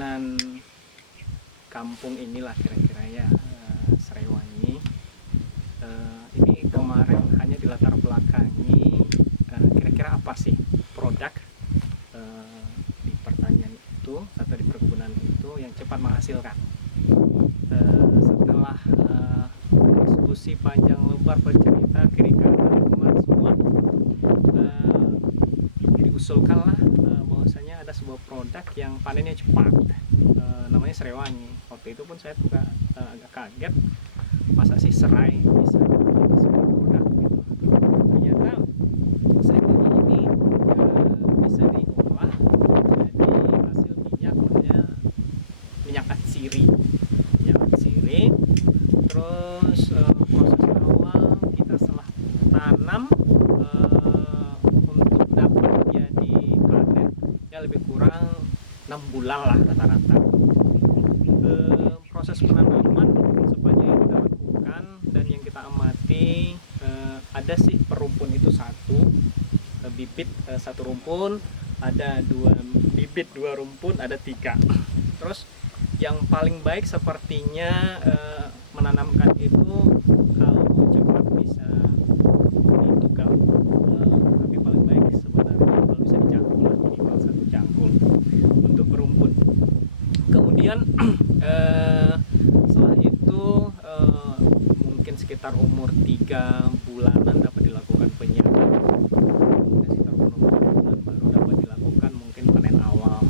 perkebunan kampung inilah kira-kira ya, Srewangi. Ini kemarin hanya dilatar belakangi kira-kira apa sih produk di pertanian itu atau di perkebunan itu yang cepat menghasilkan. Setelah diskusi panjang lebar, bercerita kiri kanan teman semua, diusulkanlah bahwasanya ada sebuah produk yang panennya cepat, namanya Srewangi. Waktu itu pun saya juga agak kaget, masa sih serai bisa menjadi sebuah produk gitu. Ternyata Srewangi ini bisa diolah jadi hasil minyak, namanya minyak atsiri. Terus proses awal kita setelah tanam untuk dapat jadi panen ya lebih kurang 6 bulan lah rata-rata. Proses penanaman sepanjang yang kita lakukan dan yang kita amati, ada sih per rumpun itu satu bibit, satu rumpun, ada 2 bibit 2 rumpun, ada 3. Terus yang paling baik sepertinya menanamkan itu kalau mau cepat bisa ditugal, tapi paling baik sebenarnya kalau bisa dicangkul, minimal 1 cangkul untuk berumpun. Kemudian setelah itu mungkin sekitar umur 3 bulanan dapat dilakukan penyiapan. Kemudian sekitar umur 4 bulan baru dapat dilakukan mungkin panen awal.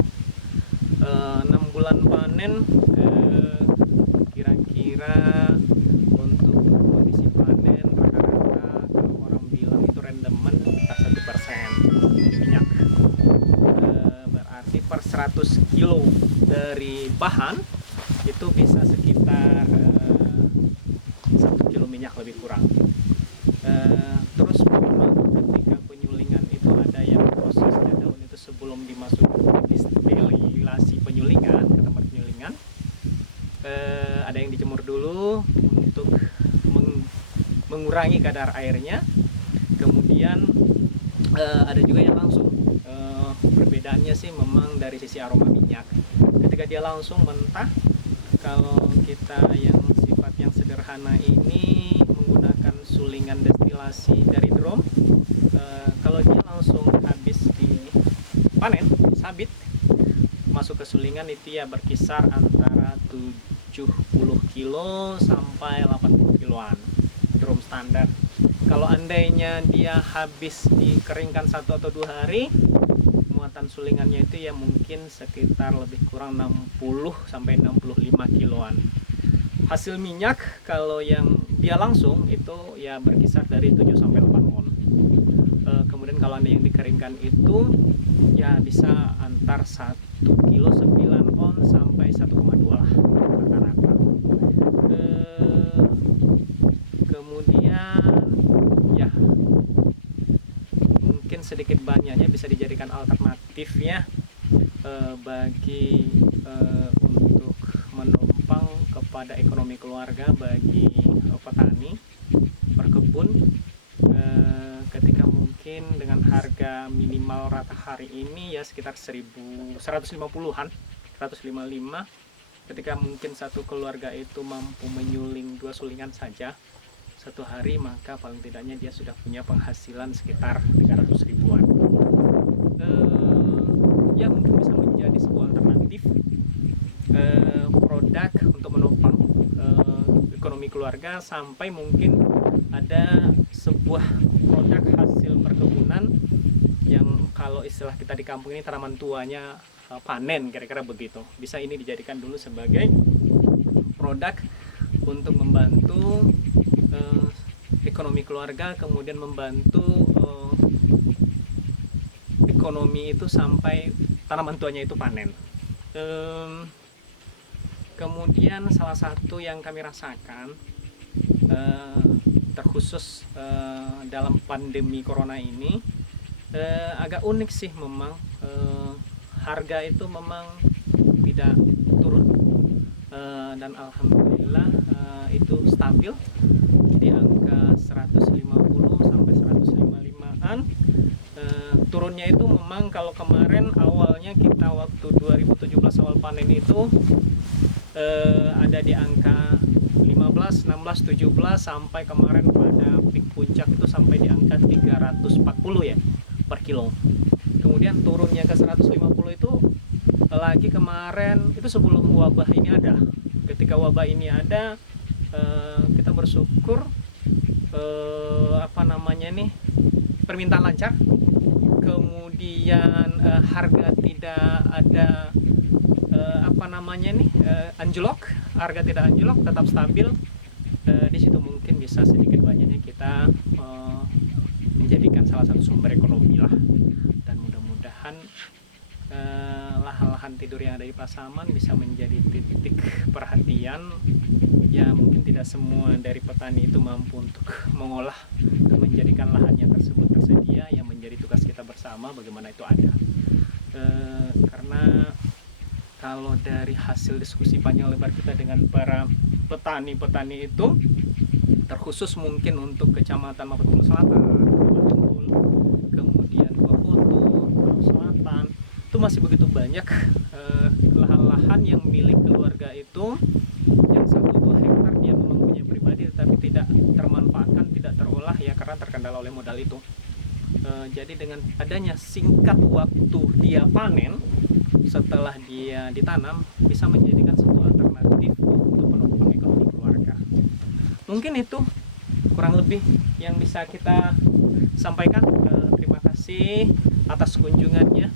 6 bulan panen, kira-kira untuk kondisi panen rata-rata kalau orang bilang itu rendemen sekitar 1% minyak. Berarti per 100 kilo dari bahan itu bisa sekitar 1 kilo minyak lebih kurang. Terus memang ketika penyulingan itu ada yang prosesnya daun itu sebelum dimasukkan ke sterilisasi penyulingan ke tempat penyulingan, ada yang dijemur dulu untuk mengurangi kadar airnya. Kemudian ada juga yang langsung. Perbedaannya sih memang dari sisi aroma minyak. Ketika dia langsung mentah, kalau kita yang sifat yang sederhana ini menggunakan sulingan destilasi dari drum, kalau dia langsung habis dipanen, disabit, masuk ke sulingan itu ya berkisar antara 70 kilo sampai 80 kiloan drum standar. Kalau andainya dia habis dikeringkan 1 atau 2 hari, muatan sulingannya itu ya mungkin sekitar lebih kurang 60 sampai 65 kiloan. Hasil minyak kalau yang dia langsung itu ya berkisar dari 7 sampai 8 on. Kemudian kalau ada yang dikeringkan itu ya bisa antar 1 kilo 9 on sampai 1,2 lah rata-rata. Kemudian ya mungkin sedikit banyaknya bisa dijadikan alternatif ya, bagi untuk menopang kepada ekonomi keluarga bagi petani perkebun, ketika mungkin dengan harga minimal rata hari ini ya sekitar 150-an, 155. Ketika mungkin satu keluarga itu mampu menyuling 2 sulingan saja 1 hari, maka paling tidaknya dia sudah punya penghasilan sekitar 300 ribuan. Ya mungkin bisa menjadi sebuah alternatif produk untuk menopang ekonomi keluarga, sampai mungkin ada sebuah produk hasil perkebunan yang kalau istilah kita di kampung ini tanaman tuanya panen, kira-kira begitu. Bisa ini dijadikan dulu sebagai produk untuk membantu ekonomi keluarga, kemudian membantu ekonomi itu sampai tanaman tuanya itu panen. Kemudian salah satu yang kami rasakan terkhusus dalam pandemi corona ini, agak unik sih memang. Harga itu memang tidak turun, dan alhamdulillah itu stabil di angka 150 sampai 155-an. Turunnya turunnya itu memang kalau kemarin awalnya kita waktu 2017 awal panen itu ada di angka 15, 16, 17 sampai kemarin pada peak puncak itu sampai di angka 340 ya per kilo. Kemudian turunnya ke 150 itu lagi kemarin itu sebelum wabah ini ada. Ketika wabah ini ada, kita bersyukur permintaan lancar, kemudian harga tidak ada anjlok, harga tidak anjlok, tetap stabil. Di situ mungkin bisa sedikit banyaknya kita menjadikan salah satu sumber ekonomi lah, dan mudah-mudahan lahan-lahan tidur yang ada di Pasaman bisa menjadi titik perhatian. Ya mungkin tidak semua dari petani itu mampu untuk mengolah dan menjadikan lahannya tersebut tersedia, yang menjadi tugas kita bersama bagaimana itu ada. Karena kalau dari hasil diskusi panjang lebar kita dengan para petani-petani itu, terkhusus mungkin untuk Kecamatan Mapetunggal Selatan, Mapetunggal, kemudian Bokoto, Selatan, itu masih begitu banyak lahan-lahan yang milik keluarga itu, yang 1-2 hektar dia memang punya pribadi tetapi tidak termanfaatkan, tidak terolah ya karena terkendala oleh modal itu. Jadi dengan adanya singkat waktu dia panen setelah dia ditanam, bisa menjadikan satu alternatif untuk penopang ekonomi keluarga. Mungkin itu kurang lebih yang bisa kita sampaikan. Terima kasih atas kunjungannya.